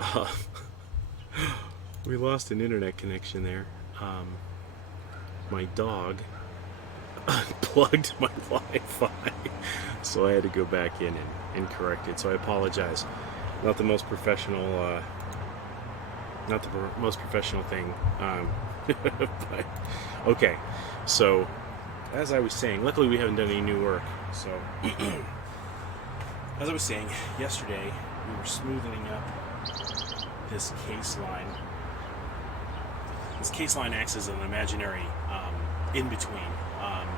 Uh, we lost an internet connection there. My dog unplugged my Wi-Fi, so I had to go back in and correct it. So I apologize. Not the most professional, most professional thing. But okay. So as I was saying, luckily we haven't done any new work. So as I was saying, yesterday we were smoothing up this case line. This case line acts as an imaginary in-between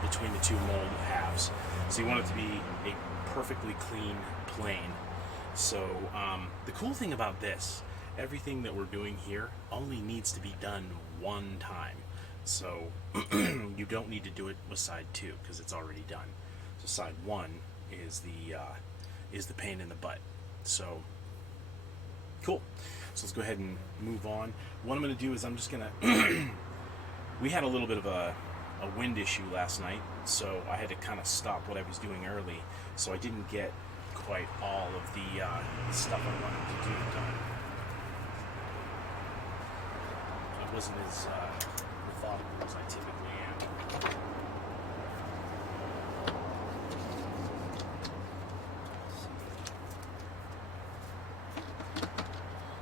between the two mold halves. So you want it to be a perfectly clean plane. So the cool thing about this, everything that we're doing here only needs to be done one time. So you don't need to do it with side 2 because it's already done. So side 1 is the pain in the butt. So cool. So let's go ahead and move on. What I'm going to do is I'm just going to... We had a little bit of a wind issue last night, so I had to kind of stop what I was doing early, so I didn't get quite all of the stuff I wanted to do done. I wasn't as methodical as I typically am.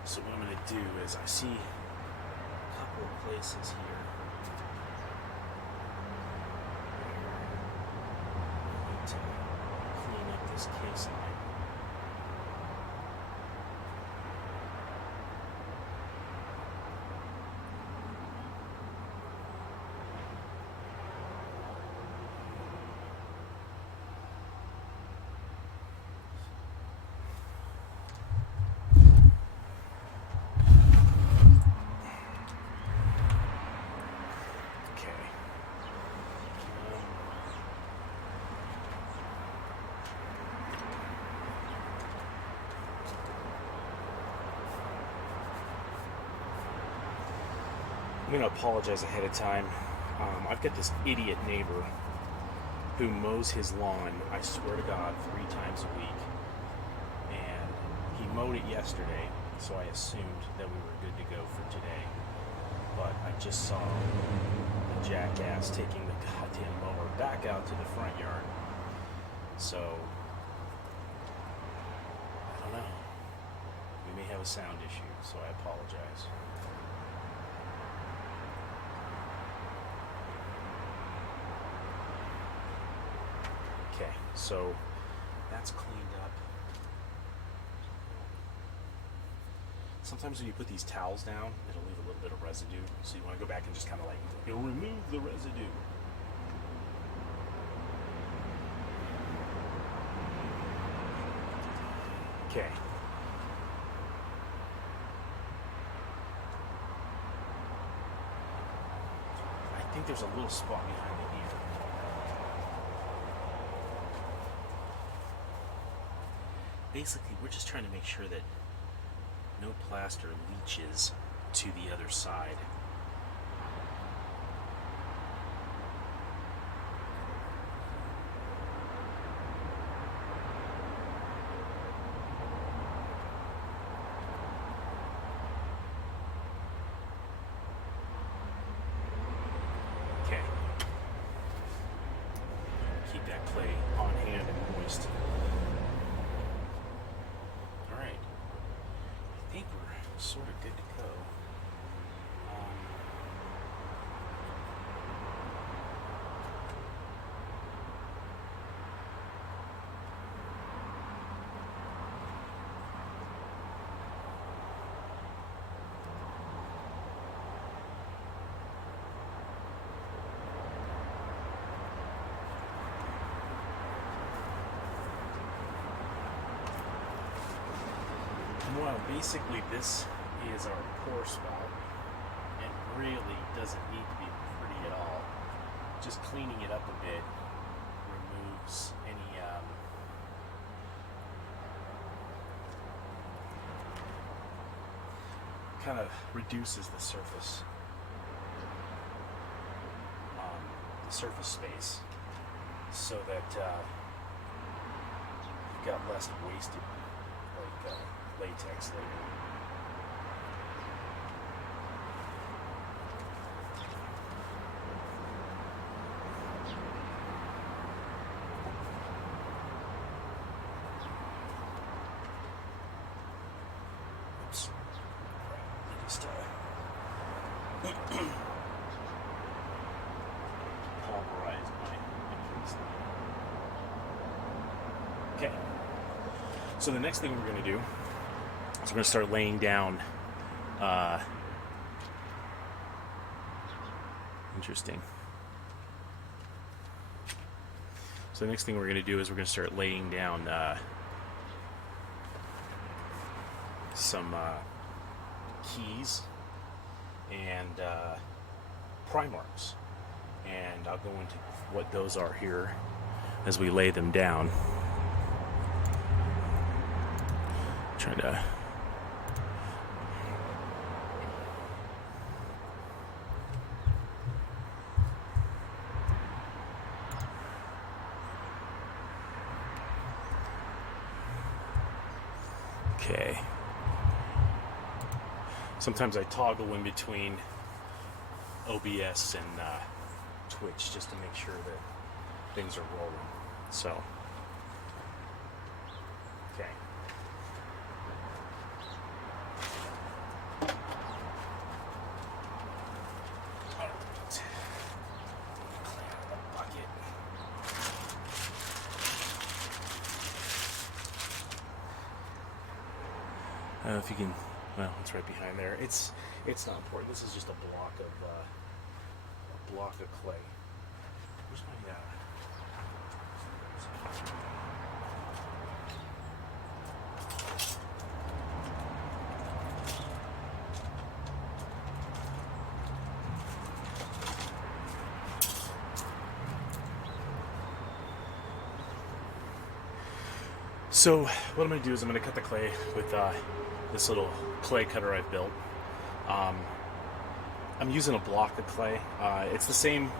So what I'm going to do is I see a couple of places here where I need to clean up this case line. I'm going to apologize ahead of time. I've got this idiot neighbor who mows his lawn, I swear to God, 3 times a week. And he mowed it yesterday, so I assumed that we were good to go for today. But I just saw the jackass taking the goddamn mower back out to the front yard. So, I don't know. We may have a sound issue, so I apologize. Okay, so that's cleaned up. Sometimes when you put these towels down, it'll leave a little bit of residue. So you want to go back and just kind of like, it'll remove the residue. Okay. I think there's a little spot behind the ear. Basically, we're just trying to make sure that no plaster leaches to the other side. Okay. Keep that clay on hand and moist. I think we're sort of good to go. Well, basically this is our pour spout, and really doesn't need to be pretty at all. Just cleaning it up a bit removes any kind of reduces the surface space, so that you've got less wasted like latex later. So the next thing we're going to do is we're going to start laying down. Interesting. So the next thing we're going to do is we're going to start laying down some keys and pry marks, and I'll go into what those are here as we lay them down. Trying to okay. Sometimes I toggle in between OBS and Twitch just to make sure that things are rolling. So, okay. I don't know if you can. Well, it's right behind there. It's not important. This is just a block of clay. Where's my So what I'm going to do is I'm going to cut the clay with this little clay cutter I've built. I'm using a block of clay. It's the same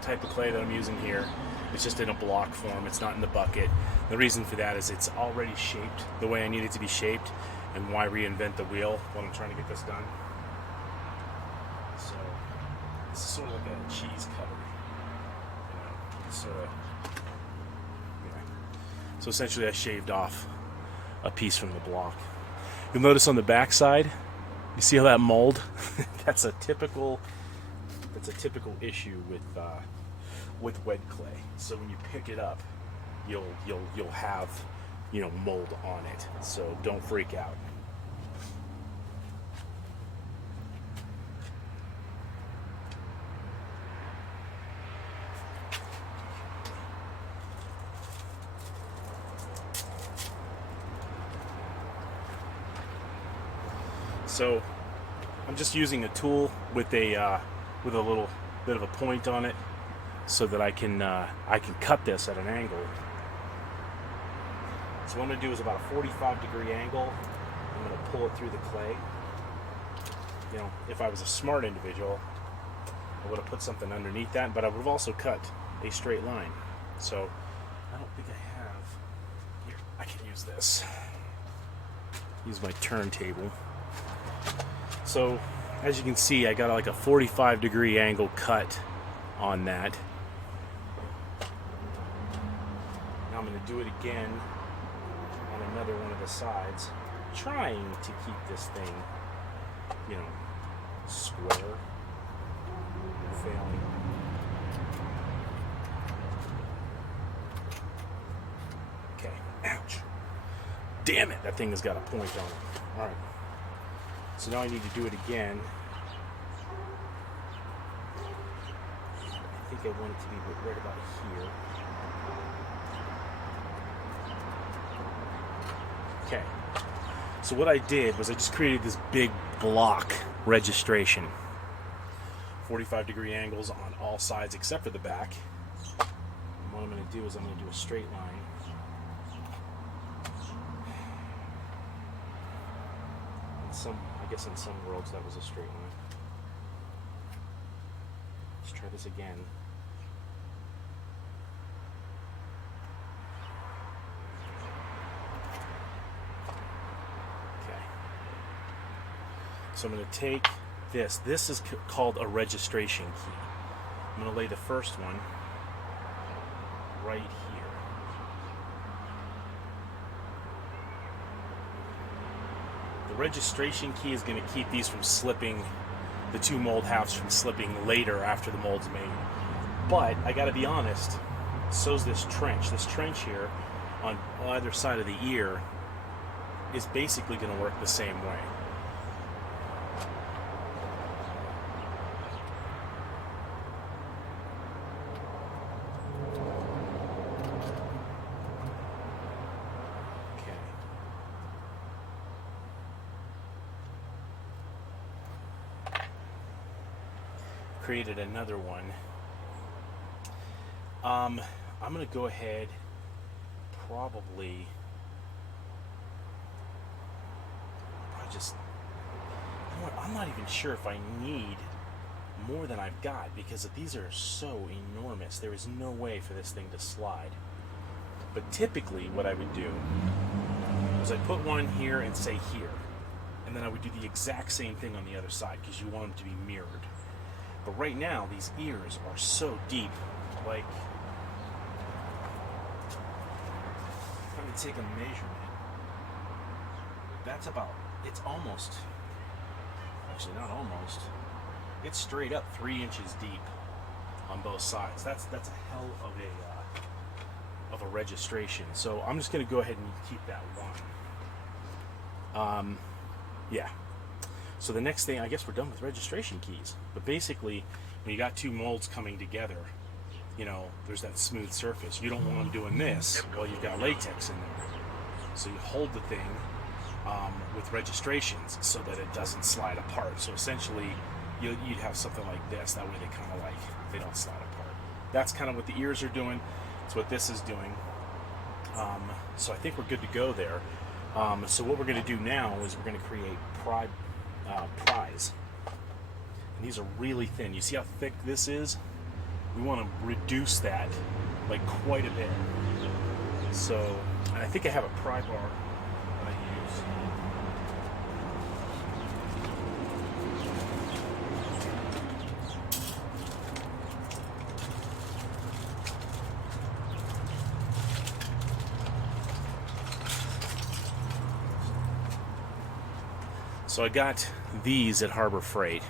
type of clay that I'm using here. It's just in a block form. It's not in the bucket. The reason for that is it's already shaped the way I need it to be shaped, and why reinvent the wheel when I'm trying to get this done. So this is sort of like a cheese cutter. Sort of. So essentially I shaved off a piece from the block. You'll notice on the back side, you see how that mold? That's a typical issue with wet clay. So when you pick it up, you'll have, mold on it. So don't freak out. So I'm just using a tool with a little bit of a point on it, so that I can cut this at an angle. So what I'm going to do is about a 45-degree angle. I'm going to pull it through the clay. If I was a smart individual, I would have put something underneath that, but I would have also cut a straight line. So I don't think I have. Here, I can use this. Use my turntable. So, as you can see, I got like a 45-degree angle cut on that. Now I'm going to do it again on another one of the sides, trying to keep this thing, square. Failing. Okay, ouch. Damn it, that thing has got a point on it. Alright. So now I need to do it again. I think I want it to be right about here. Okay. So what I did was I just created this big block registration. 45-degree angles on all sides except for the back. And what I'm going to do is I'm going to do a straight line. I guess in some worlds that was a straight line. Let's try this again. Okay. So I'm going to take this. This is called a registration key. I'm going to lay the first one right here. The registration key is going to keep these from slipping, the two mold halves from slipping later after the mold's made. But I got to be honest, so's this trench. This trench here on either side of the ear is basically going to work the same way. Created another one. I'm gonna go ahead, probably, you know what, I'm not even sure if I need more than I've got, because these are so enormous. There is no way for this thing to slide. But typically what I would do is I put one here and say here, and then I would do the exact same thing on the other side, because you want them to be mirrored. But right now, these ears are so deep. Like, if I would take a measurement, that's about, it's almost, actually not almost, it's straight up 3 inches deep on both sides. That's a hell of a registration. So I'm just going to go ahead and keep that one. Yeah. So the next thing, I guess we're done with registration keys. But basically, when you got two molds coming together, you know, there's that smooth surface. You don't want them doing this while you've got latex in there. So you hold the thing with registrations so that it doesn't slide apart. So essentially, you'd have something like this. That way they don't slide apart. That's kind of what the ears are doing. It's what this is doing. So I think we're good to go there. So what we're going to do now is we're going to create pries. And these are really thin. You see how thick this is? We want to reduce that like quite a bit. So, and I think I have a pry bar that I use. So I got these at Harbor Freight.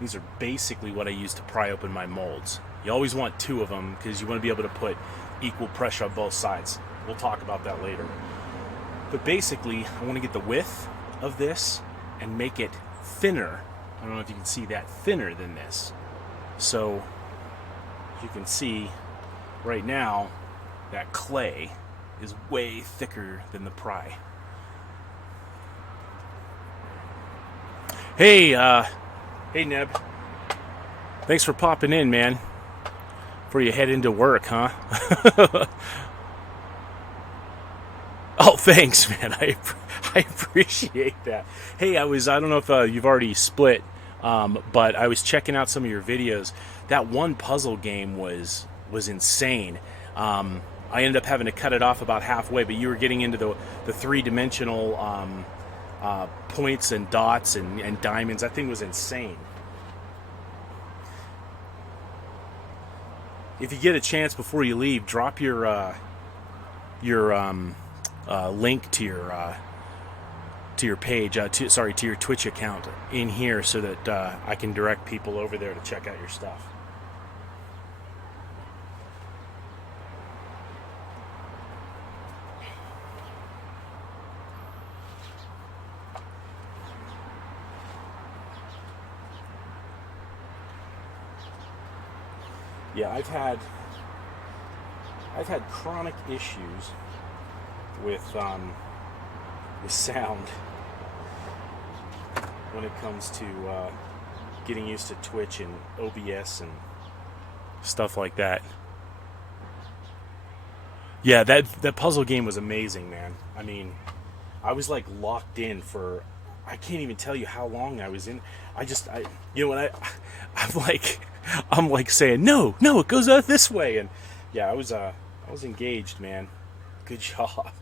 These are basically what I use to pry open my molds. You always want two of them because you want to be able to put equal pressure on both sides. We'll talk about that later. But basically, I want to get the width of this and make it thinner. I don't know if you can see that, thinner than this. So, as you can see, right now, that clay is way thicker than the pry. Hey, hey Neb. Thanks for popping in, man. Before you head into work, huh? Oh, thanks, man. I appreciate that. Hey, I don't know if you've already split, but I was checking out some of your videos. That one puzzle game was insane. I ended up having to cut it off about halfway, but you were getting into the three-dimensional points and dots and diamonds. That thing was insane. If you get a chance before you leave, drop your link to your page, to your Twitch account in here, so that I can direct people over there to check out your stuff. Yeah, I've had chronic issues with sound when it comes to getting used to Twitch and OBS and stuff like that. Yeah, that puzzle game was amazing, man. I mean, I was like locked in for, I can't even tell you how long I was in. You know what, I'm like saying, no, it goes out this way. And yeah, I was engaged, man. Good job.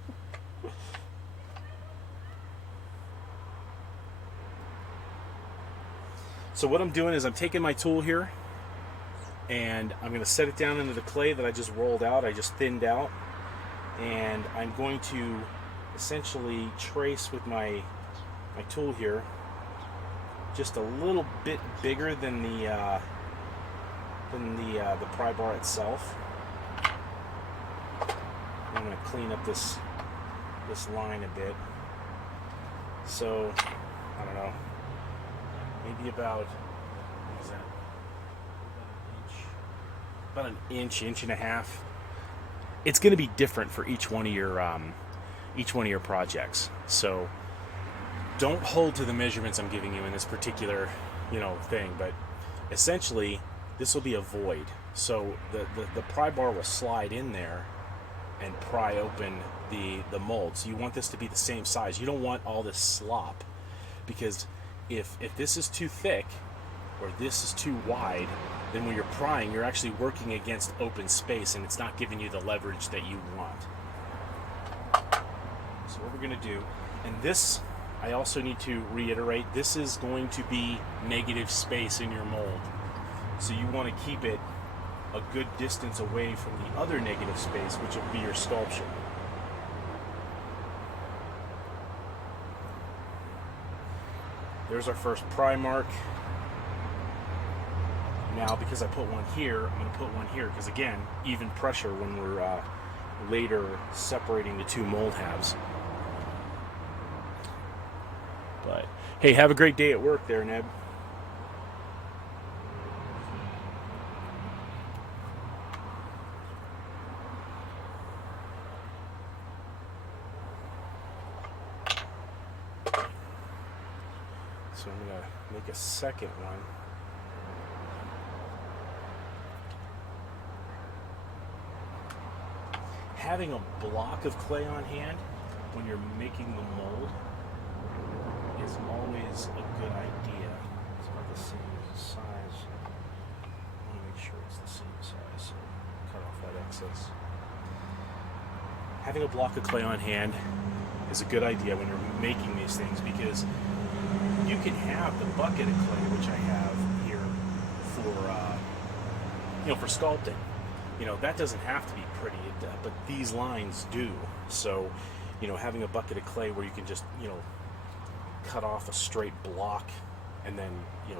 So what I'm doing is I'm taking my tool here and I'm going to set it down into the clay that I just rolled out. I just thinned out. And I'm going to essentially trace with my tool here just a little bit bigger than the pry bar itself. And I'm going to clean up this line a bit. So, I don't know, maybe about, what is that? About an inch and a half. It's going to be different for each one of your projects. So don't hold to the measurements I'm giving you in this particular, thing. But essentially, this will be a void. So the pry bar will slide in there and pry open the mold. So you want this to be the same size. You don't want all this slop, because if this is too thick or this is too wide, then when you're prying, you're actually working against open space, and it's not giving you the leverage that you want. So what we're going to do, and this, I also need to reiterate, this is going to be negative space in your mold. So you want to keep it a good distance away from the other negative space, which will be your sculpture. There's our first pry mark. Now, because I put one here, I'm going to put one here, because again, even pressure when we're later separating the two mold halves. But hey, have a great day at work there, Neb. So I'm going to make a second one. Having a block of clay on hand when you're making the mold is always a good idea. It's about the same size. I want to make sure it's the same size, so cut off that excess. Having a block of clay on hand is a good idea when you're making these things, because you can have the bucket of clay, which I have here for sculpting. That doesn't have to be pretty, but these lines do. So, having a bucket of clay where you can just, cut off a straight block and then,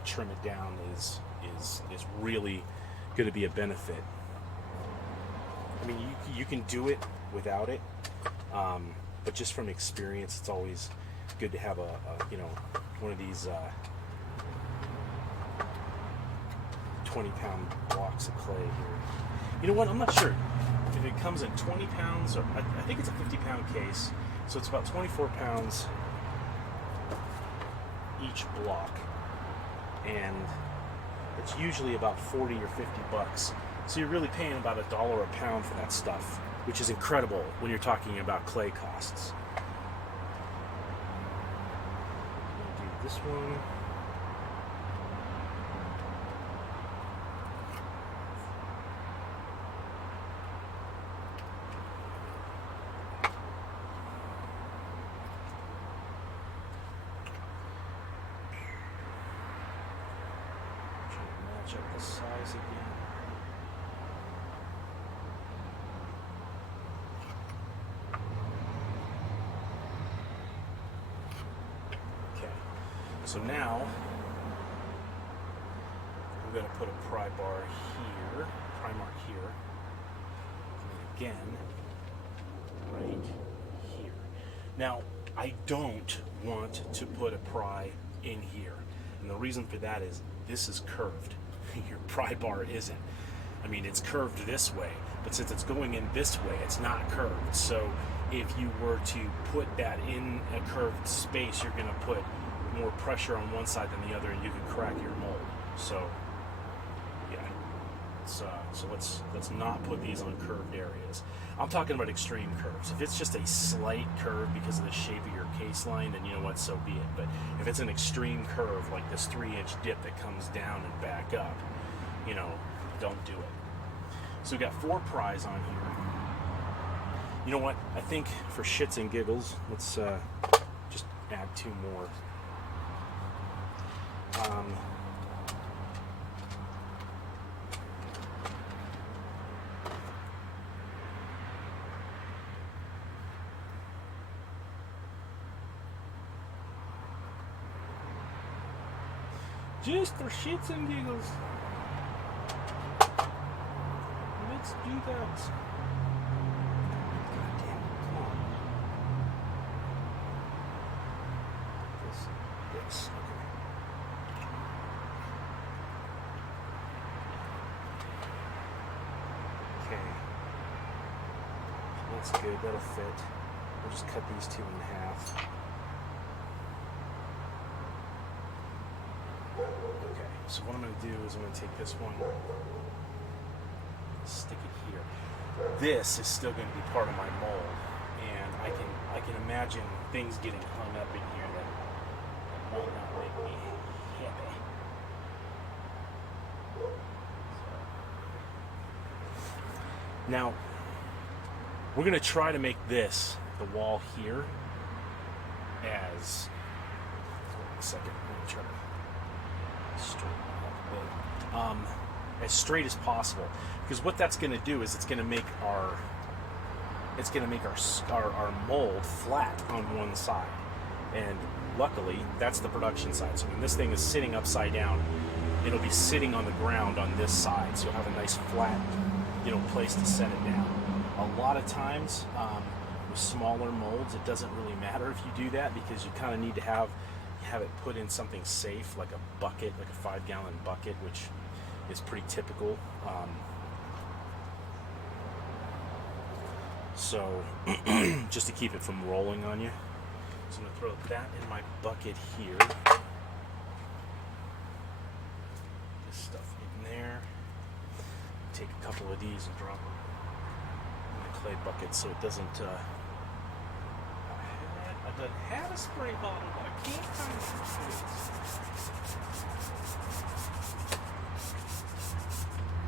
trim it down is really going to be a benefit. I mean, you can do it without it, but just from experience, it's always good to have one of these 20-pound blocks of clay here. You know what? I'm not sure if it comes in 20 pounds or I think it's a 50-pound case, so it's about 24 pounds each block, and it's usually about 40 or 50 bucks. So you're really paying about $1 a pound for that stuff, which is incredible when you're talking about clay costs. I'm gonna do this one. Check the size again. Okay, so now we're going to put a pry bar here, pry mark here, and again, right here. Now, I don't want to put a pry in here, and the reason for that is this is curved. Your pry bar isn't. I mean, it's curved this way, but since it's going in this way, it's not curved. So if you were to put that in a curved space, you're going to put more pressure on one side than the other, and you can crack your mold. So yeah, so let's not put these on curved areas. I'm talking about extreme curves. If it's just a slight curve because of the shape of your case line, then you know what, so be it. But if it's an extreme curve like this 3-inch dip that comes down and back up, don't do it. So we've got 4 pries on here. You know what? I think for shits and giggles, let's just add 2 more. Just for shits and giggles. Let's do that. God That's good, that'll fit. We'll just cut these two in half. Okay, so what I'm going to do is I'm going to take this one, stick it here. This is still going to be part of my mold, and I can imagine things getting hung up in here that might not make me happy. Now, we're going to try to make this, the wall here, as, hold on a second, I'm going to try to straighten it up a bit, as straight as possible, because what that's going to do is it's going to make our mold flat on one side, and luckily that's the production side. So when this thing is sitting upside down, it'll be sitting on the ground on this side, so you'll have a nice flat, place to set it down. A lot of times with smaller molds, it doesn't really matter if you do that, because you kind of need to have it put in something safe, like a bucket, like a 5-gallon bucket, which is pretty typical. So just to keep it from rolling on you. So I'm going to throw that in my bucket here. This stuff in there. Take a couple of these and drop them in the clay bucket so it doesn't... I done had a spray bottle, but I can't find it.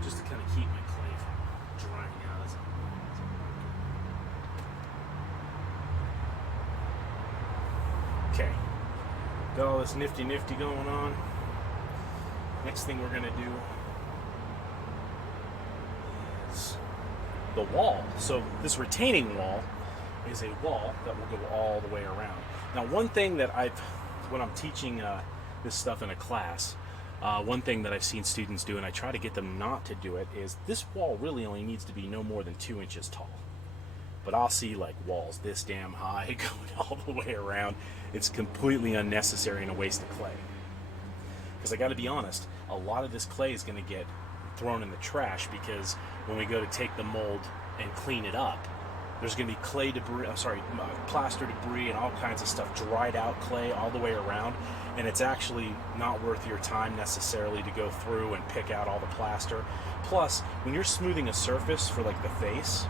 Just to kind of keep my clay from drying out as I'm working. Okay, got all this nifty going on. Next thing we're going to do is the wall. So this retaining wall is a wall that will go all the way around. Now, one thing that when I'm teaching this stuff in a class, one thing that I've seen students do, and I try to get them not to do it, is this wall really only needs to be no more than 2 inches tall. But I'll see like walls this damn high going all the way around. It's completely unnecessary and a waste of clay. Because I got to be honest, a lot of this clay is going to get thrown in the trash, because when we go to take the mold and clean it up, there's going to be clay debris, plaster debris and all kinds of stuff, dried out clay all the way around, and it's actually not worth your time necessarily to go through and pick out all the plaster. Plus, when you're smoothing a surface for like the face,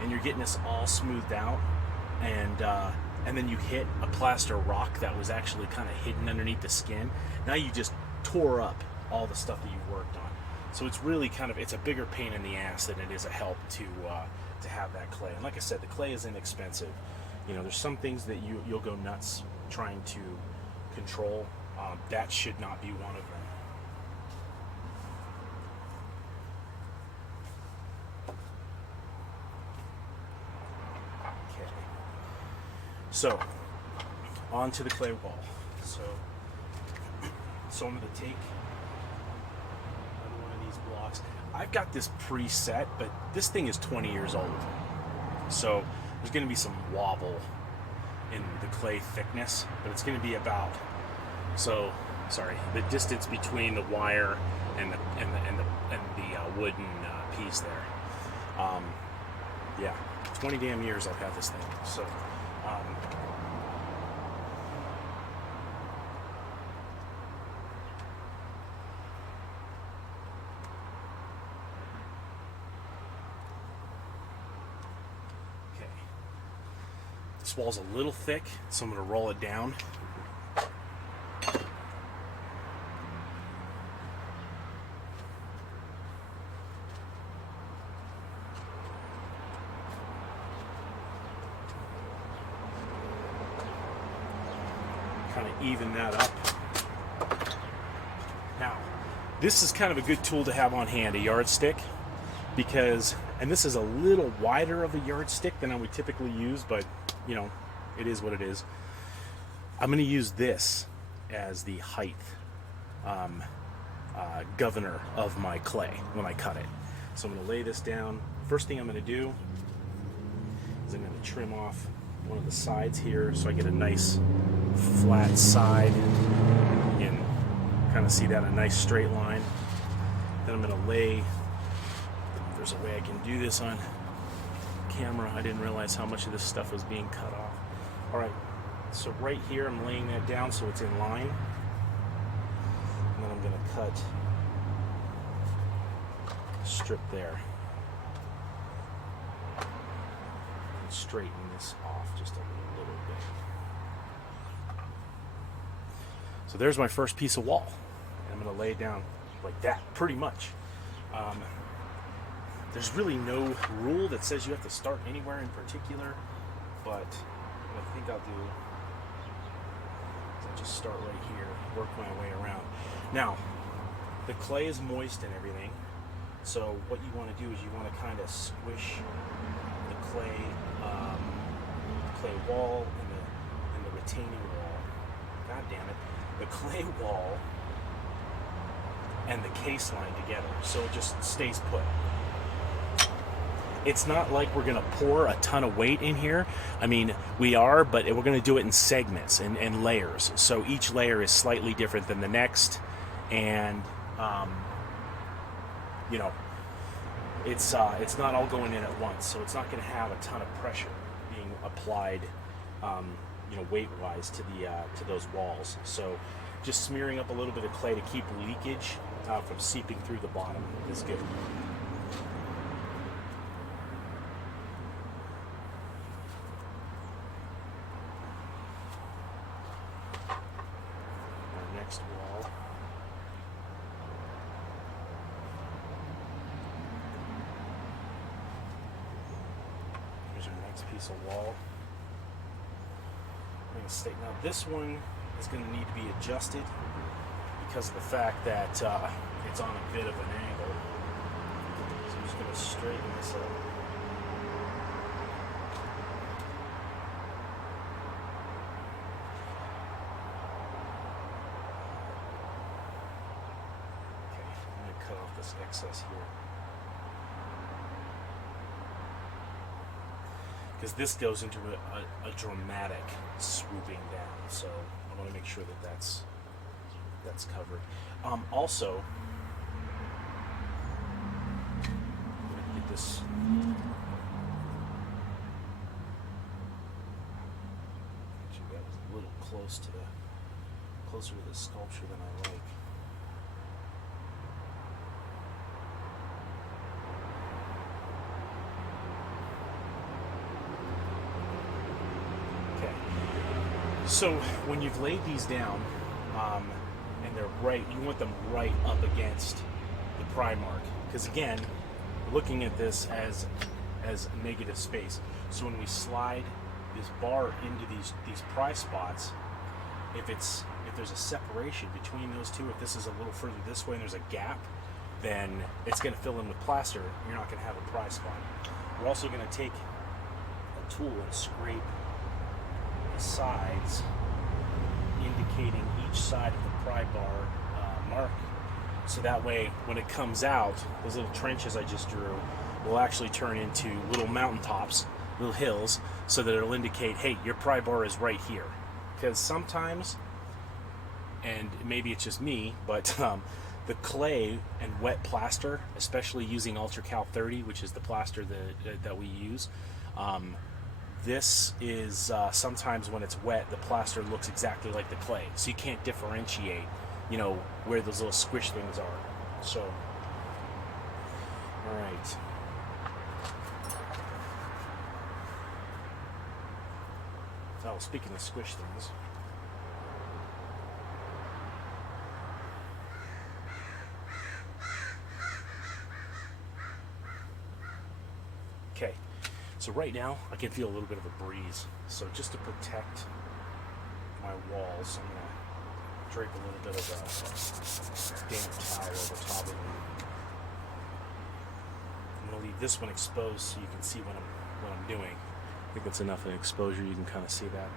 and you're getting this all smoothed out, and then you hit a plaster rock that was actually kind of hidden underneath the skin, now you just tore up all the stuff that you've worked on. So it's really it's a bigger pain in the ass than it is a help to have that clay. And like I said, the clay is inexpensive. There's some things that you'll go nuts trying to control. That should not be one of them. Okay. So, on to the clay wall. So I'm going to take one of these blocks. I've got this preset, but this thing is 20 years old. So there's going to be some wobble in the clay thickness, but it's going to be about, the distance between the wire and the wooden piece there. Yeah, 20 damn years I've had this thing. So this wall's a little thick, so I'm going to roll it down. Kind of even that up. Now, this is kind of a good tool to have on hand, a yardstick, because, and this is a little wider of a yardstick than I would typically use, but it is what it is. I'm going to use this as the height governor of my clay when I cut it. So I'm going to lay this down. First thing I'm going to do is I'm going to trim off one of the sides here so I get a nice flat side. You can kind of see that, a nice straight line. Then I'm going to lay, if there's a way I can do this on, camera, I didn't realize how much of this stuff was being cut off. All right, so right here I'm laying that down so it's in line. And then I'm going to cut a strip there. And straighten this off just a little bit. So there's my first piece of wall. I'm going to lay it down like that, pretty much. There's really no rule that says you have to start anywhere in particular, but what I think I'll do is I'll just start right here, work my way around. Now, the clay is moist and everything, so what you want to do is you want to kind of squish the clay wall and the retaining wall. God damn it. The clay wall and the case line together, so it just stays put. It's not like we're going to pour a ton of weight in here. I mean, we are, but we're going to do it in segments and layers. So each layer is slightly different than the next, and you know, it's not all going in at once, so it's not going to have a ton of pressure being applied, you know, weight-wise to those walls. So just smearing up a little bit of clay to keep leakage from seeping through the bottom is good. Our next wall. Here's our next piece of wall. Now this one is going to need to be adjusted because of the fact that it's on a bit of an angle. So I'm just going to straighten this up. Okay, I'm going to cut off this excess here. Because this goes into a dramatic swooping down, so I want to make sure that that's covered. Also, I'm going to get this. Actually, that was a little closer to the sculpture than I like. So when you've laid these down, and they're right, you want them right up against the pry mark. Because again, looking at this as negative space. So when we slide this bar into these pry spots, if there's a separation between those two, if this is a little further this way and there's a gap, then it's going to fill in with plaster. You're not going to have a pry spot. We're also going to take a tool and scrape the sides, indicating each side of the pry bar mark, so that way when it comes out, those little trenches I just drew will actually turn into little mountaintops, little hills, so that it'll indicate, hey, your pry bar is right here. Because sometimes, and maybe it's just me, but the clay and wet plaster, especially using UltraCal 30, which is the plaster that we use, this is sometimes when it's wet, the plaster looks exactly like the clay, so you can't differentiate, you know, where those little squish things are. So, all right. Oh, speaking of squish things. Okay. So right now, I can feel a little bit of a breeze. So just to protect my walls, I'm going to drape a little bit of a damp towel over top of them. I'm going to leave this one exposed so you can see what I'm doing. I think that's enough of an exposure, you can kind of see that.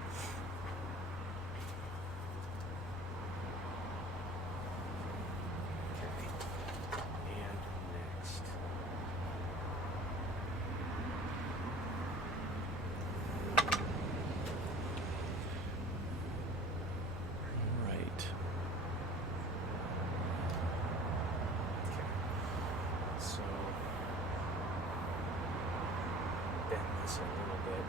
this a little bit.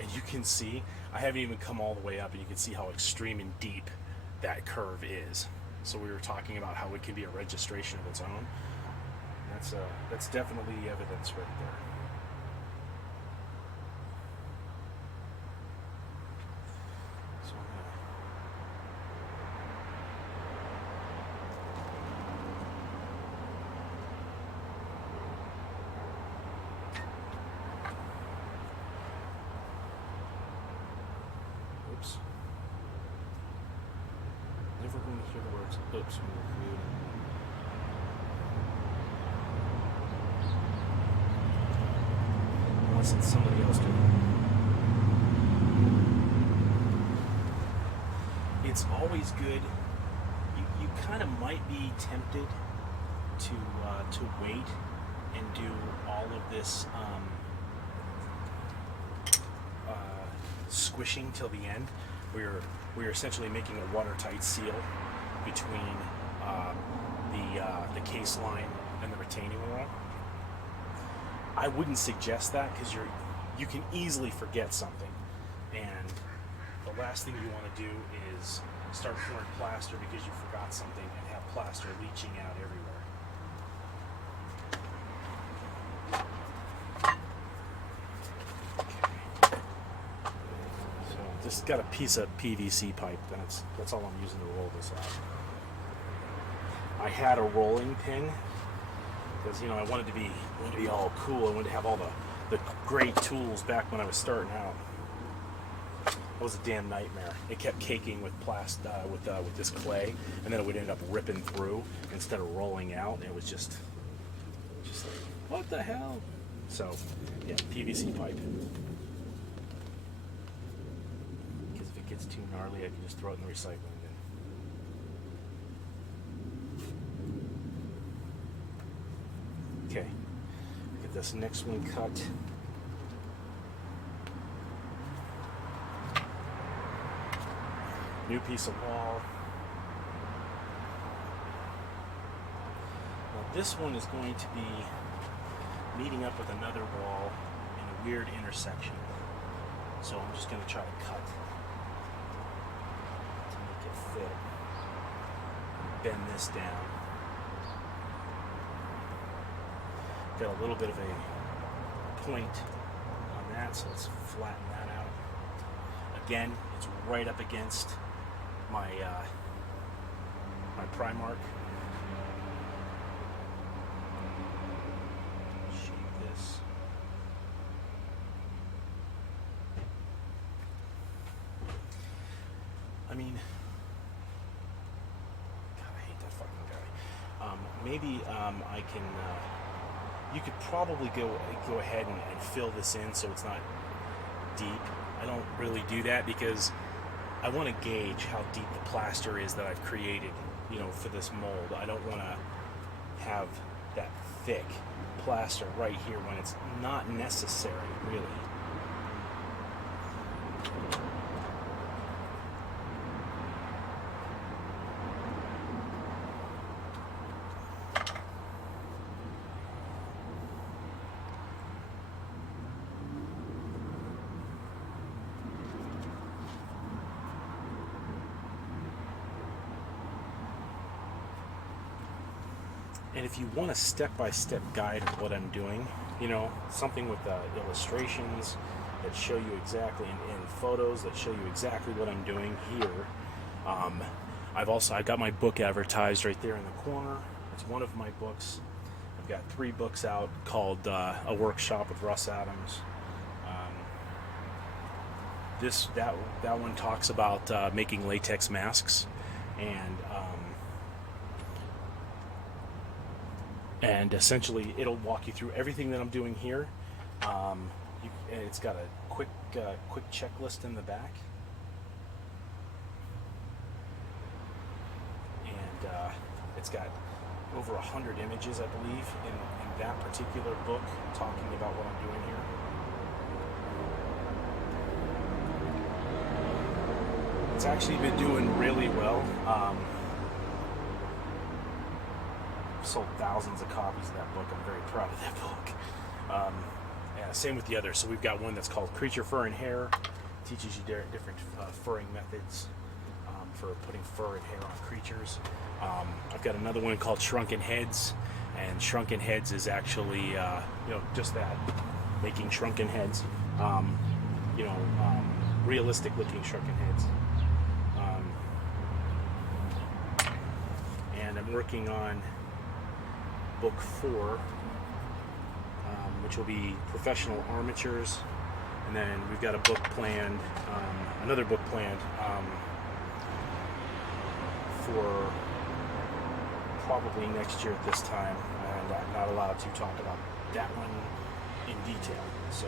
And you can see, I haven't even come all the way up, and you can see how extreme and deep that curve is. So we were talking about how it can be a registration of its own. That's definitely evidence right there. So I'm gonna oops. Never going to hear the words oops when we're creating. Unless it's somebody else doing it. It's always good. You kind of might be tempted to wait and do all of this squishing till the end. We're essentially making a watertight seal between the case line and the retaining wall. I wouldn't suggest that because you can easily forget something, and the last thing you want to do is start pouring plaster because you forgot something and have plaster leaching out everywhere. Okay. So just got a piece of PVC pipe. That's all I'm using to roll this out. I had a rolling pin because I wanted to be all cool. I wanted to have all the great tools back when I was starting out. It was a damn nightmare. It kept caking with with this clay, and then it would end up ripping through instead of rolling out. It was just like, what the hell? So yeah, PVC pipe. Because if it gets too gnarly, I can just throw it in the recycling bin. Okay, get this next one cut. New piece of wall. Now this one is going to be meeting up with another wall in a weird intersection. So I'm just going to try to cut to make it fit. Bend this down. Got a little bit of a point on that, so let's flatten that out. Again, it's right up against my my Primark. Shape this. I mean, God, I hate that fucking guy. Maybe I can. You could probably go ahead and fill this in so it's not deep. I don't really do that because I want to gauge how deep the plaster is that I've created, for this mold. I don't want to have that thick plaster right here when it's not necessary, really. And if you want a step-by-step guide of what I'm doing, something with illustrations that show you exactly, and photos that show you exactly what I'm doing here. I've got my book advertised right there in the corner. It's one of my books. I've got 3 books out called A Workshop with Russ Adams. That one talks about making latex masks, and essentially it'll walk you through everything that I'm doing here. And it's got a quick checklist in the back, and it's got over 100 images, I believe, in that particular book talking about what I'm doing here. It's actually been doing really well. Sold thousands of copies of that book. I'm very proud of that book. Yeah, same with the others. So we've got one that's called Creature Fur and Hair. Teaches you different furring methods for putting fur and hair on creatures. I've got another one called Shrunken Heads, and Shrunken Heads is actually just that, making shrunken heads. Realistic looking shrunken heads. And I'm working on book 4, which will be professional armatures, and then we've got a book planned, another book planned for probably next year at this time, and I'm not allowed to talk about that one in detail. So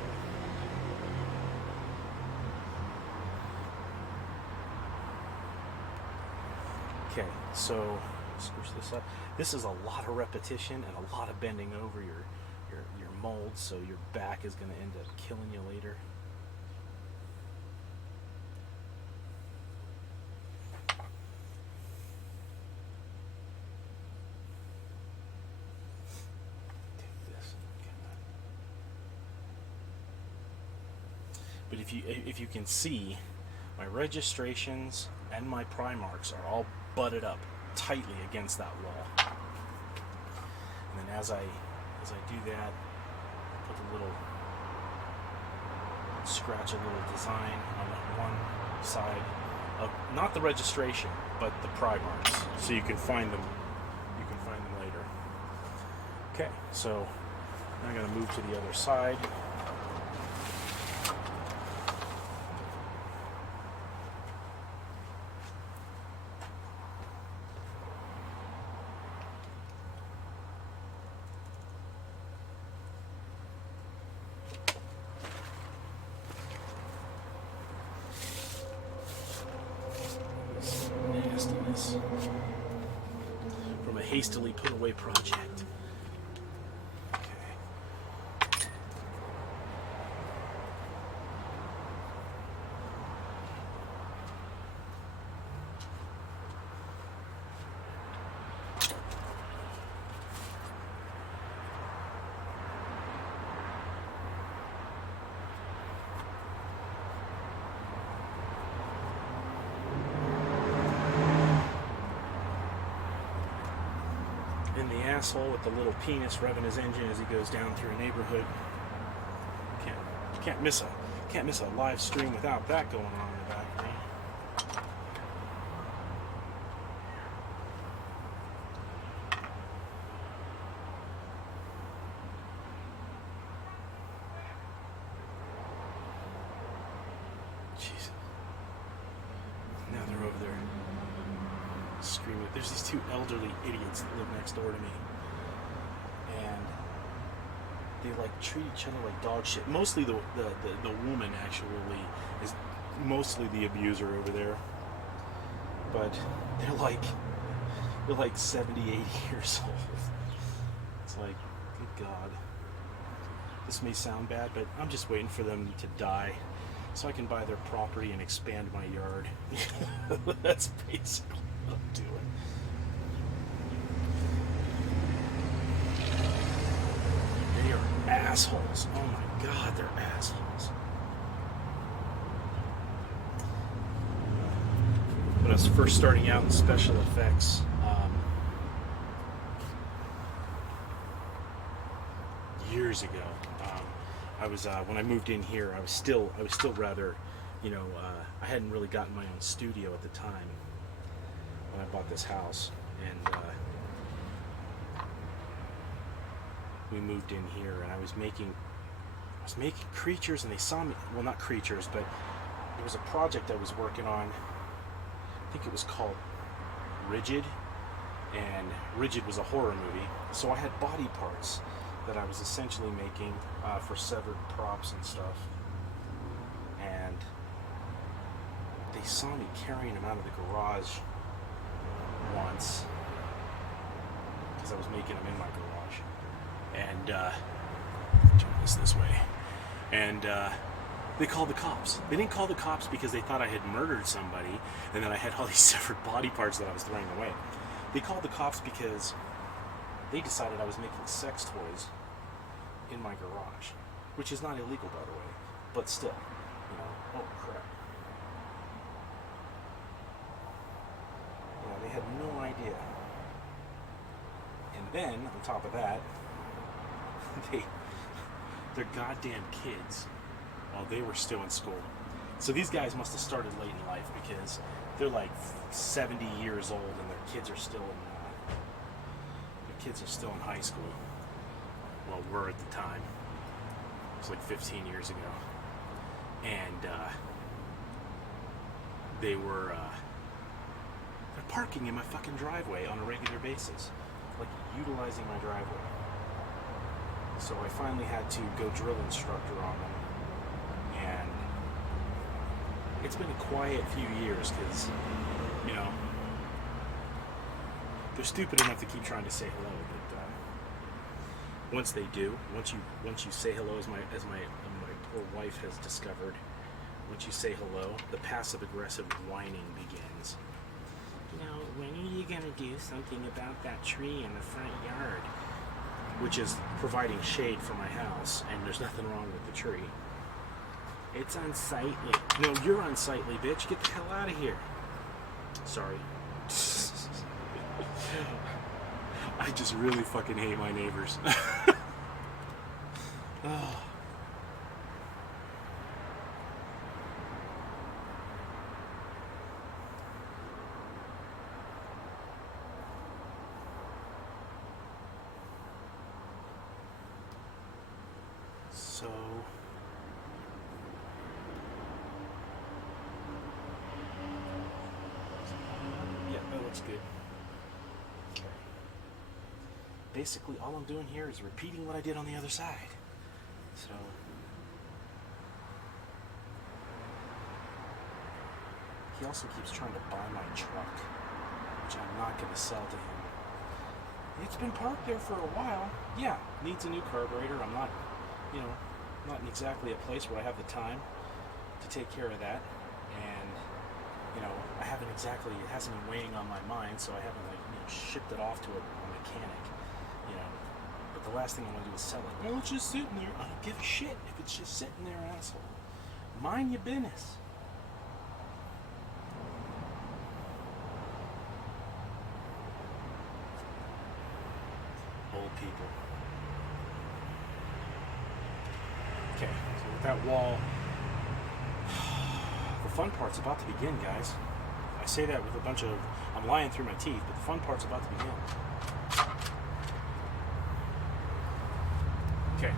okay, so squish this up. This is a lot of repetition and a lot of bending over your mold, so your back is going to end up killing you later. Take this. But if you can see, my registrations and my Primarks are all butted up tightly against that wall. And then as I do that, I put a little, scratch a little design on one side of not the registration, but the Primarks, so you can find them. You can find them later. Okay, so now I'm going to move to the other side. From a hastily put away project. Okay. The asshole with the little penis revving his engine as he goes down through a neighborhood. Can't miss a live stream without that going on in the background. Jeez. Now they're over there screaming. There's these two elderly idiots that live next door to me, and they like treat each other like dog shit. Mostly the woman actually is mostly the abuser over there, but they're like 70, 80 years old. It's like, good God. This may sound bad, but I'm just waiting for them to die so I can buy their property and expand my yard. That's basically what I'm doing. They are assholes. Oh my God, they're assholes. When I was first starting out in special effects, years ago, I was when I moved in here, I was still rather, I hadn't really gotten my own studio at the time when I bought this house, and we moved in here, and I was making creatures, and they saw me. Well, not creatures, but it was a project I was working on. I think it was called Rigid, and Rigid was a horror movie, so I had body parts that I was essentially making for severed props and stuff, and they saw me carrying them out of the garage once because I was making them in my garage, and turn this way, and They called the cops. They didn't call the cops because they thought I had murdered somebody and that I had all these severed body parts that I was throwing away. They called the cops because they decided I was making sex toys in my garage, which is not illegal, by the way, but still, you know. Oh crap! Yeah, they had no idea. And then on top of that, they're goddamn kids while they were still in school. So these guys must have started late in life because they're like 70 years old and their kids are still in high school. Well, were at the time. It was like 15 years ago. And they're parking in my fucking driveway on a regular basis, like utilizing my driveway. So I finally had to go drill instructor on them, and it's been a quiet few years because, you know, they're stupid enough to keep trying to say hello, but once they do, once you say hello, as my poor wife has discovered, once you say hello, the passive-aggressive whining begins. You know, when are you gonna do something about that tree in the front yard? Which is providing shade for my house, and there's nothing wrong with the tree. It's unsightly. No, you're unsightly, bitch. Get the hell out of here. Sorry. I just really fucking hate my neighbors. Oh. So yeah, that looks good. Okay. Basically, all I'm doing here is repeating what I did on the other side. So he also keeps trying to buy my truck, which I'm not going to sell to him. It's been parked there for a while. Yeah, needs a new carburetor. I'm not, you know, not in exactly a place where I have the time to take care of that, and you know, I haven't exactly, it hasn't been weighing on my mind, so I haven't, like, you know, shipped it off to a mechanic, you know. But the last thing I want to do is sell it. Well, it's just sitting there. I don't give a shit if it's just sitting there, asshole. Mind your business. Old people. Okay, so with that wall, the fun part's about to begin, guys. I say that with a bunch of, I'm lying through my teeth, but the fun part's about to begin. Okay,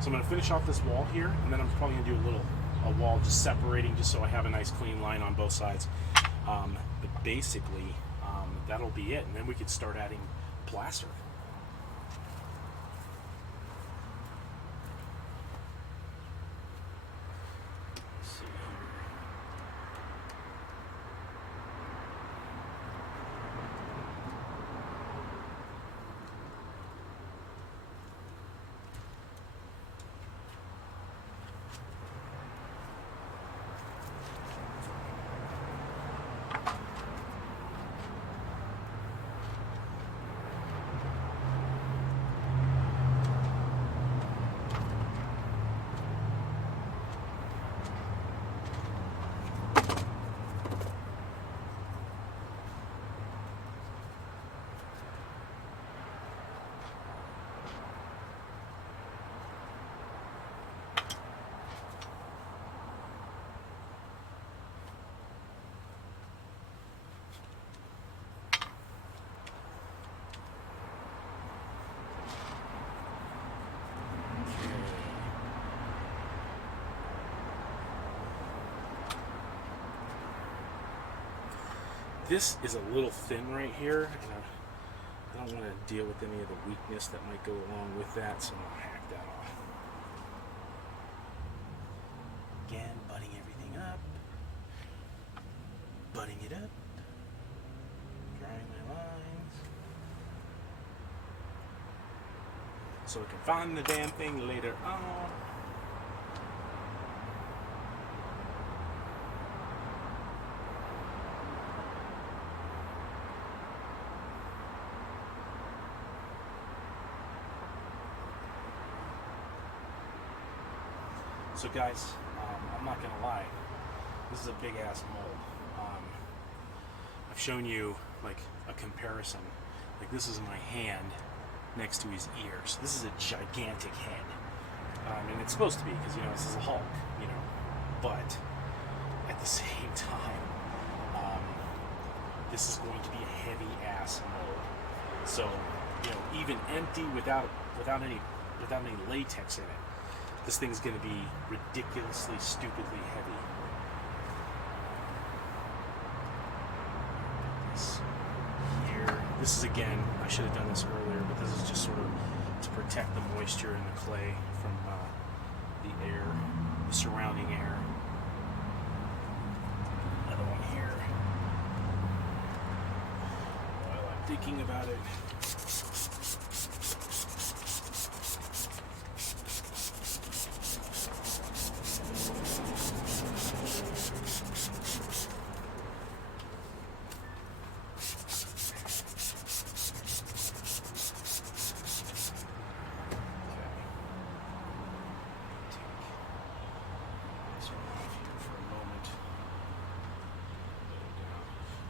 so I'm going to finish off this wall here, and then I'm probably going to do a wall just separating, just so I have a nice clean line on both sides. But basically, that'll be it, and then we could start adding plaster. This is a little thin right here, and I don't want to deal with any of the weakness that might go along with that, so I'm going to hack that off. Again, butting everything up, butting it up, drawing my lines, so I can find the damn thing later on. So guys, I'm not gonna lie, this is a big ass mold. I've shown you like a comparison. Like this is my hand next to his ears. This is a gigantic head, and it's supposed to be because this is a Hulk, But at the same time, this is going to be a heavy ass mold. So even empty without any latex in it, this thing's going to be ridiculously, stupidly heavy. This is, again, I should have done this earlier, but this is just sort of to protect the moisture in the clay from the air, the surrounding air. Another one here. While I'm thinking about it.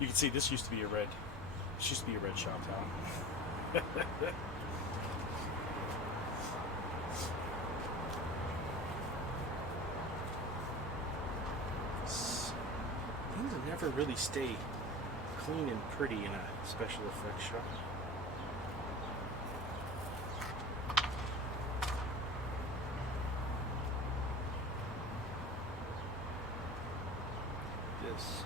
You can see this used to be a red. This used to be a red shop towel. Things never really stay clean and pretty in a special effects shop. This.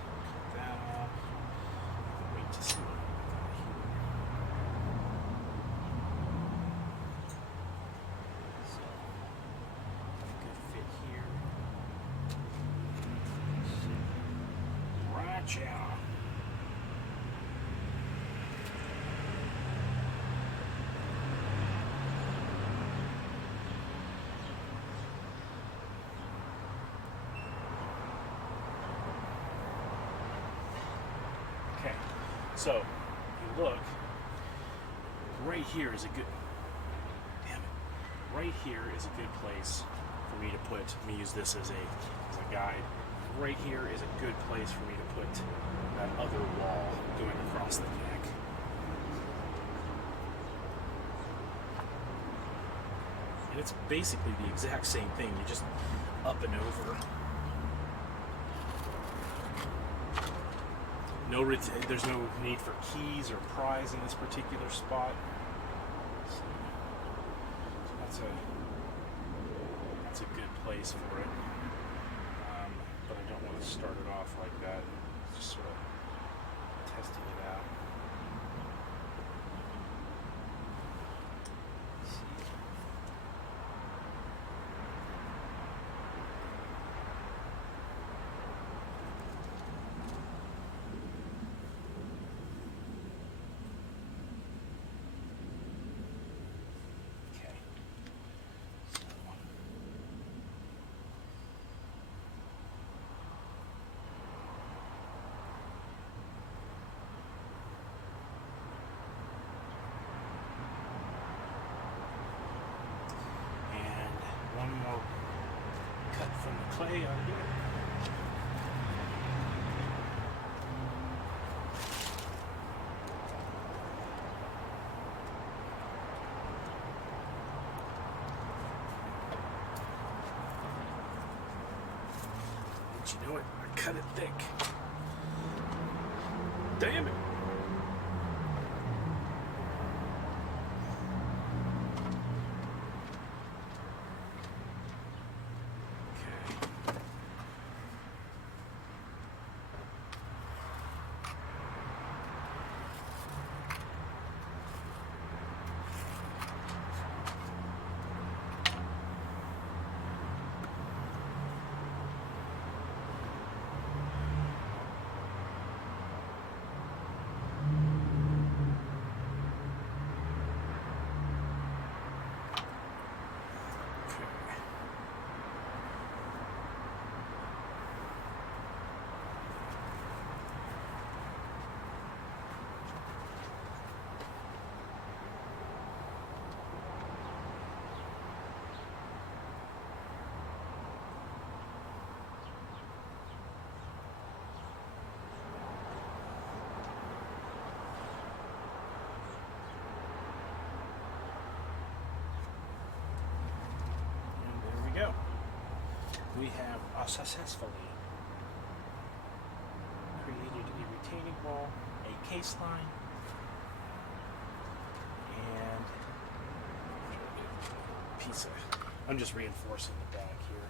Okay, so if you look, right here is a good, right here is a good place for me to put, let me use this as a guide. Right here is a good place for me to put that other wall going across the neck. And it's basically the exact same thing, you just up and over. There's no need for keys or pries in this particular spot. So that's a good place for it. But I don't want to start it off like that. Just sort of testing it out. One more cut from the clay on here. But you know what? I cut it thick. Damn it. we have successfully created a retaining wall, a case line, and a piece of, I'm just reinforcing the back here.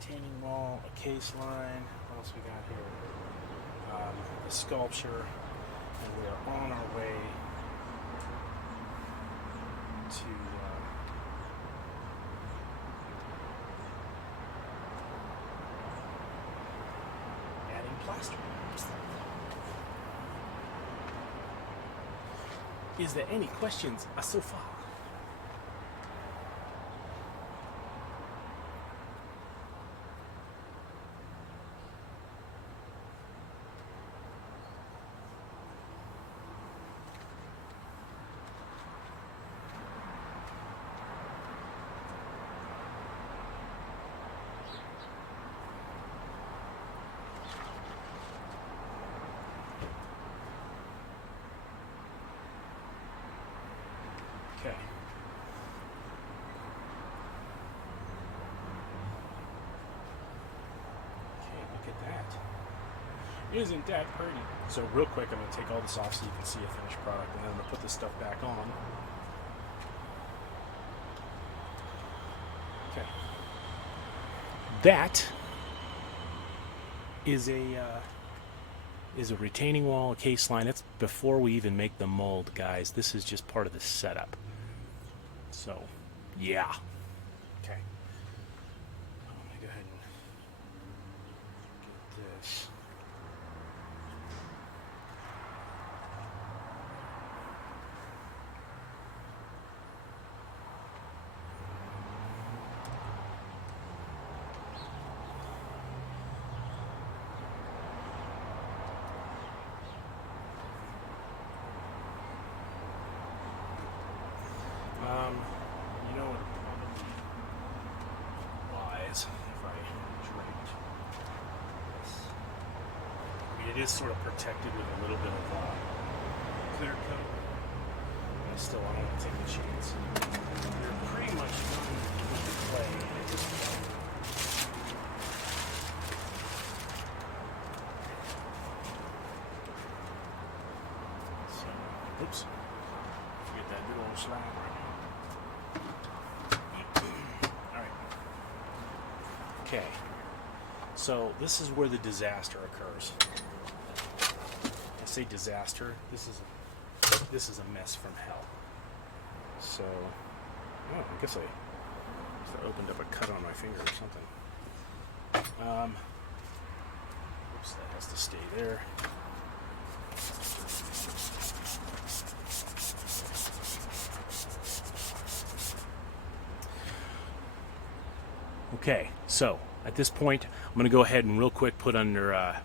Retaining wall, a case line, what else we got here? The sculpture, and we are on our way to adding plaster. Is there any questions so far? Okay. Okay, look at that. Isn't that pretty? So real quick, I'm going to take all this off so you can see a finished product, and then I'm going to put this stuff back on. Okay. That is a retaining wall, a case line. That's before we even make the mold, guys. This is just part of the setup. So, yeah. Okay. I'm going to go ahead and get this. You know what would probably wise if I draped this. I mean, it is sort of protected with a little bit of clear coat. But still, I don't want to take the chance. You're pretty much done with the clay at this point. So, oops. Forget that big old slide right now. Okay, so this is where the disaster occurs. I say disaster. This is a mess from hell. So, oh, I guess I opened up a cut on my finger or something. Oops, that has to stay there. Okay, so at this point, I'm going to go ahead and real quick put us under a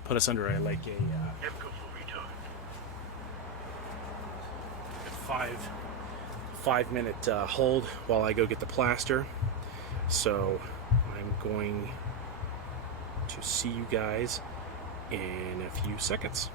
5-minute hold while I go get the plaster. So I'm going to see you guys in a few seconds.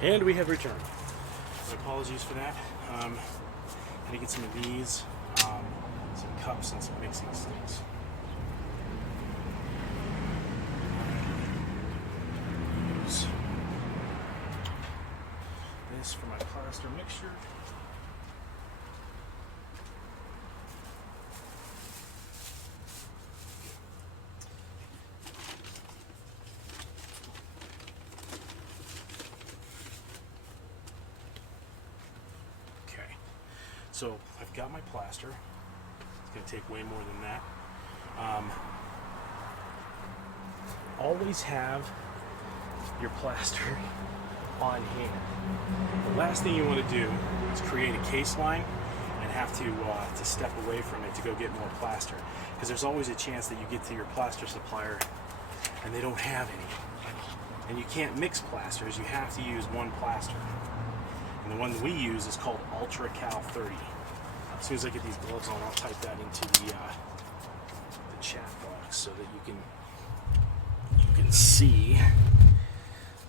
And we have returned. My apologies for that. Had to get some of these, some cups and some mixing sticks. Use this for my plaster mixture. So I've got my plaster. It's going to take way more than that. Always have your plaster on hand. The last thing you want to do is create a case line and have to step away from it to go get more plaster, because there's always a chance that you get to your plaster supplier and they don't have any. And you can't mix plasters. You have to use one plaster. And the one that we use is called UltraCal 30. As soon as I get these gloves on, I'll type that into the chat box so that you can see.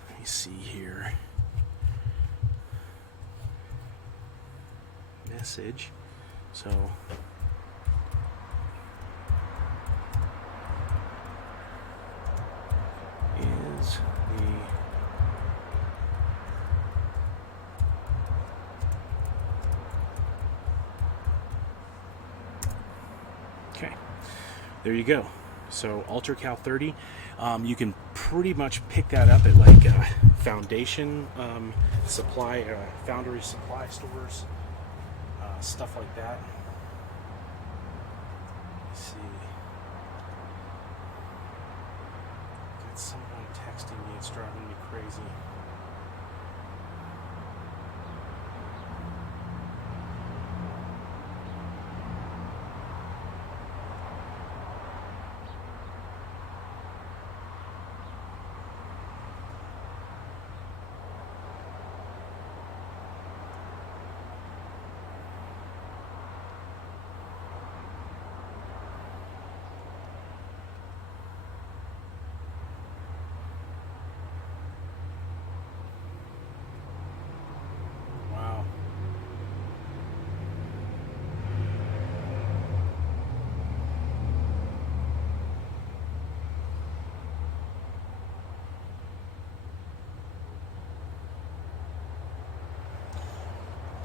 Let me see here. Message. So is the okay, there you go. So UltraCal 30, you can pretty much pick that up at like foundation supply, foundry supply stores, stuff like that. Let's see. Got someone texting me. It's driving me crazy.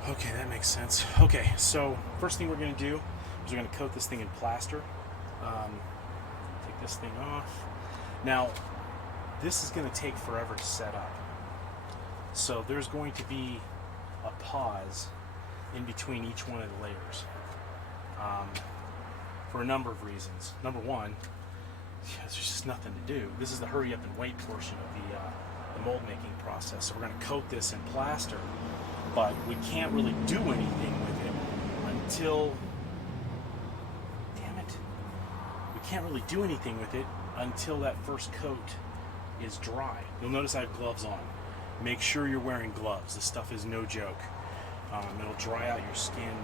Okay, that makes sense. Okay, so first thing we're going to do is we're going to coat this thing in plaster. Take this thing off. Now, this is going to take forever to set up. So there's going to be a pause in between each one of the layers for a number of reasons. Number one, there's just nothing to do. This is the hurry up and wait portion of the mold making process. So we're going to coat this in plaster, but we can't really do anything with it until, damn it, we can't really do anything with it until that first coat is dry. You'll notice I have gloves on. Make sure you're wearing gloves. This stuff is no joke. It'll dry out your skin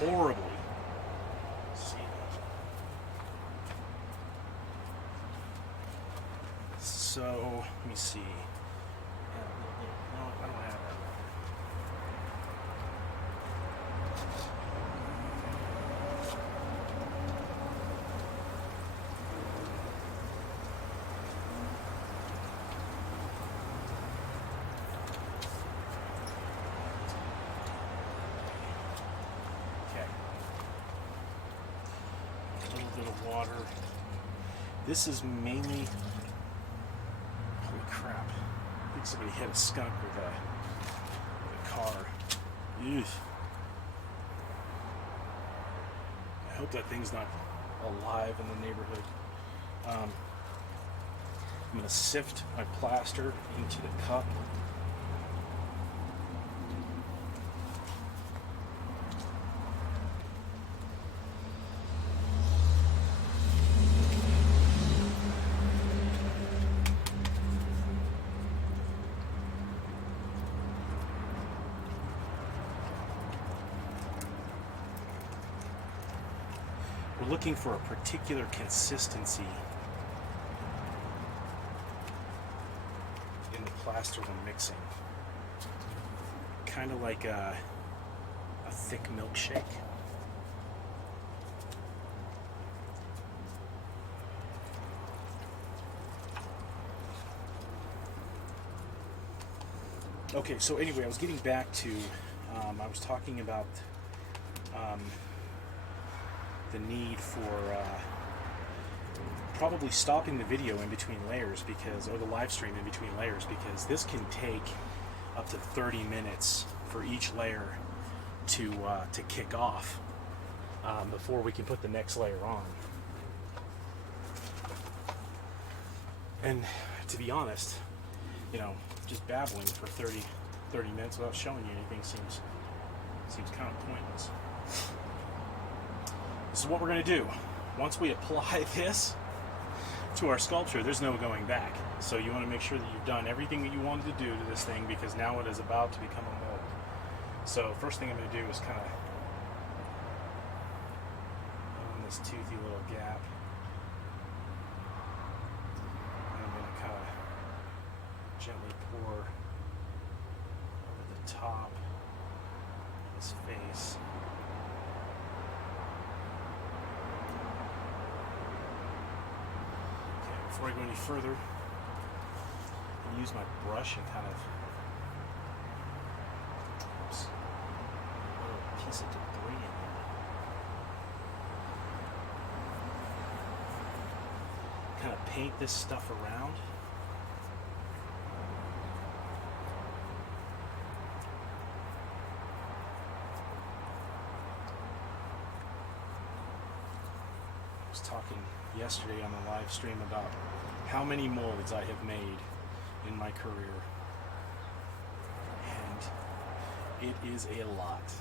horribly. Let's see. So, let me see. No, I don't have that. Water. This is mainly, holy crap, I think somebody hit a skunk with a car. Eugh. I hope that thing's not alive in the neighborhood. I'm going to sift my plaster into the cup. We're looking for a particular consistency in the plaster when mixing. kind of like a thick milkshake. Okay, so anyway, I was getting back to, I was talking about the need for probably stopping the video in between layers because, or the live stream in between layers, because this can take up to 30 minutes for each layer to kick off before we can put the next layer on. And to be honest, you know, just babbling for 30 minutes without showing you anything seems kind of pointless. This is what we're going to do. Once we apply this to our sculpture, there's no going back. So you want to make sure that you've done everything that you wanted to do to this thing, because now it is about to become a mold. So first thing I'm going to do is kind of on this toothy little gap. And I'm going to kind of gently pour over the top of his face. Okay, before I go any further, I'll use my brush and kind of, oops, a little piece of debris in there. Kind of paint this stuff around. I was talking yesterday on the live stream about how many molds I have made in my career, and it is a lot.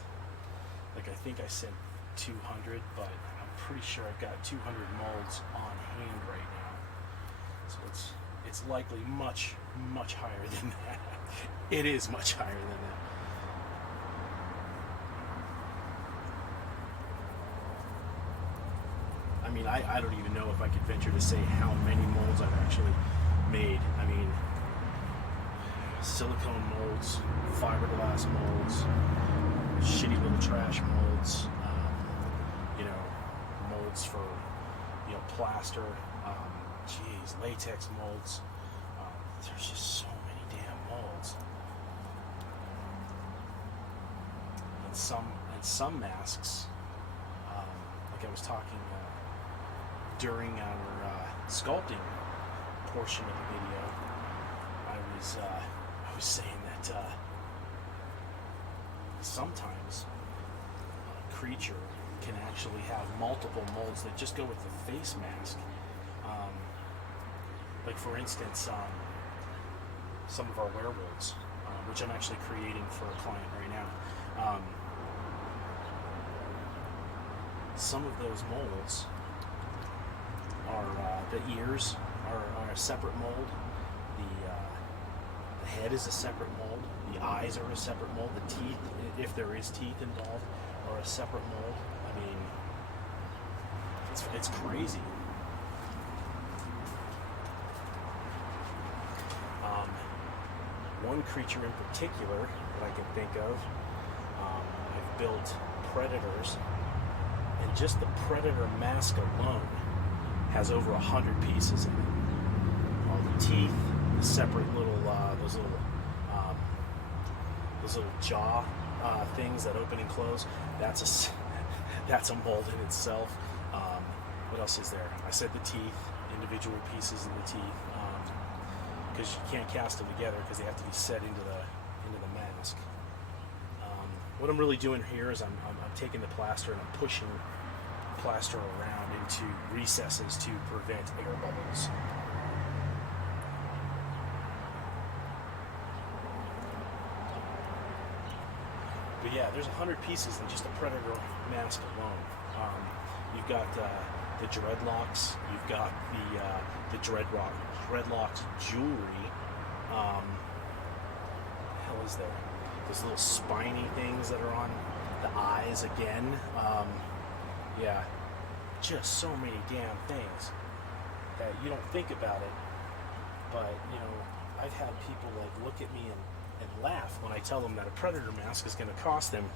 Like, I think I said 200, but I'm pretty sure I've got 200 molds on hand right now. So it's likely much higher than that. It is much higher than that. I mean, I don't even know if I could venture to say how many molds I've actually made. I mean, silicone molds, fiberglass molds, shitty little trash molds, you know, molds for, you know, plaster, latex molds. There's just so many damn molds. And some masks, like I was talking during our sculpting portion of the video, I was saying that sometimes a creature can actually have multiple molds that just go with the face mask. Like, for instance, some of our werewolves, which I'm actually creating for a client right now. Some of those molds are the ears are a separate mold. The head is a separate mold. The eyes are a separate mold. The teeth, if there is teeth involved, are a separate mold. I mean, it's crazy. One creature in particular that I can think of, I've built predators, and just the predator mask alone has over 100 pieces in it. All the teeth, the separate little, those little jaw things that open and close. That's a mold in itself. What else is there? I said the teeth, individual pieces of the teeth, because you can't cast them together because they have to be set into the mask. What I'm really doing here is I'm taking the plaster and I'm pushing plaster around into recesses to prevent air bubbles. But yeah, there's 100 pieces in just a predator mask alone. You've got the Dreadlocks, you've got the Dreadlocks jewelry. What the hell is there? Those little spiny things that are on the eyes again. Yeah, just so many damn things that you don't think about it. But, you know, I've had people like look at me and laugh when I tell them that a Predator mask is going to cost them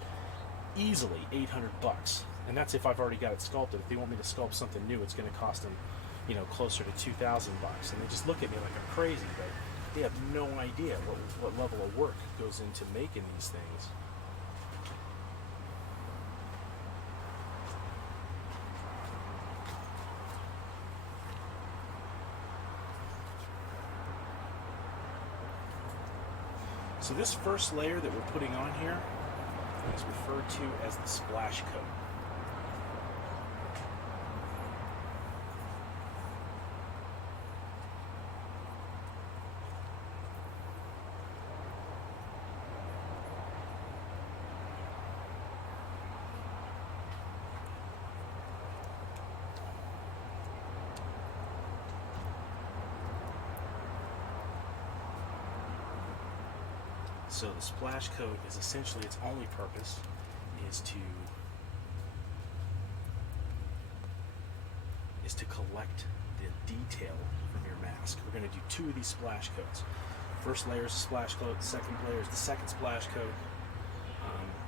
easily $800, and that's if I've already got it sculpted. If they want me to sculpt something new, it's going to cost them, you know, closer to $2,000, and they just look at me like I'm crazy, but they have no idea what level of work goes into making these things. So this first layer that we're putting on here is referred to as the splash coat. So the splash coat is essentially, its only purpose is to collect the detail from your mask. We're going to do 2 of these splash coats. First layer is the splash coat, second layer is the second splash coat.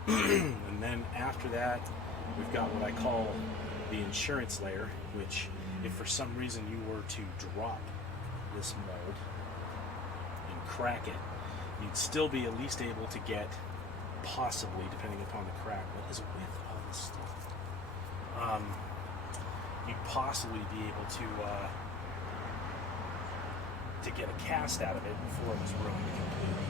And then after that, we've got what I call the insurance layer, which if for some reason you were to drop this mold and crack it, you'd still be at least able to get, possibly, depending upon the crack, what is with all this stuff? You'd possibly be able to get a cast out of it before it was ruined completely.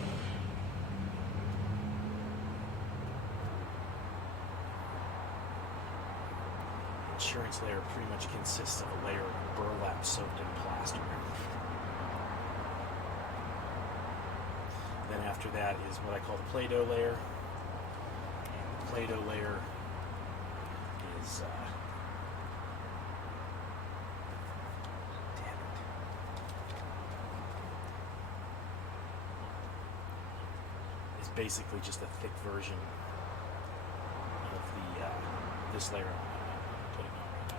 Insurance layer pretty much consists of a layer of burlap soaked in plaster. Then after that is what I call the Play-Doh layer. And the Play-Doh layer is basically just a thick version of the this layer I'm putting on right now.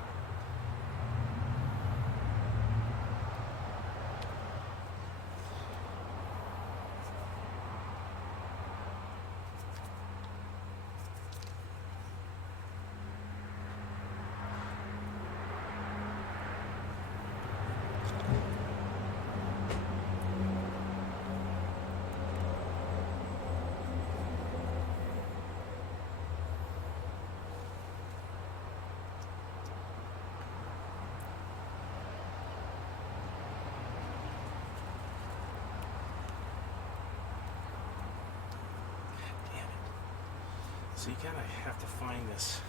So you kind of have to find this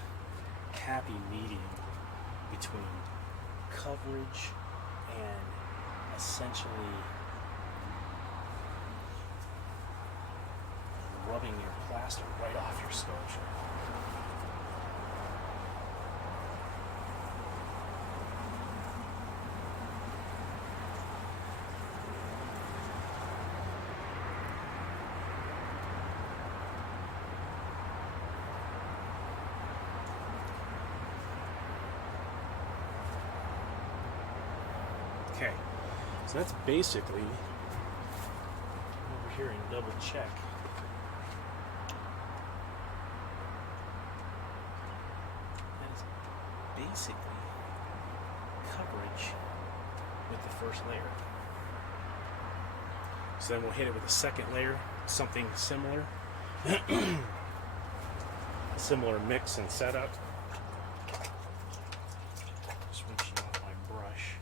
happy medium between coverage and essentially rubbing your plaster right off your sculpture. Okay, so that's basically over here and double check. That is basically coverage with the first layer. So then we'll hit it with a second layer, something similar. Similar mix and setup. Just reaching off my brush.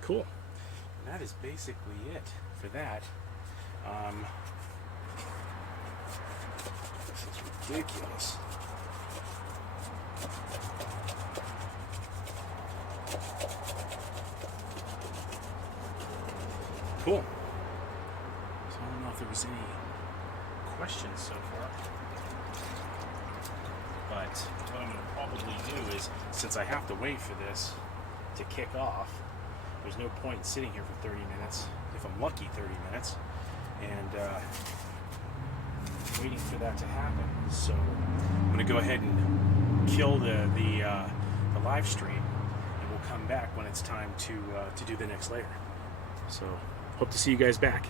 Cool. And that is basically it for that. This is ridiculous. Cool. So I don't know if there was any questions so far. But what I'm going to probably do is, since I have to wait for this to kick off, there's no point sitting here for 30 minutes, if I'm lucky 30 minutes, and waiting for that to happen. So I'm going to go ahead and kill the live stream, and we'll come back when it's time to do the next layer. So hope to see you guys back.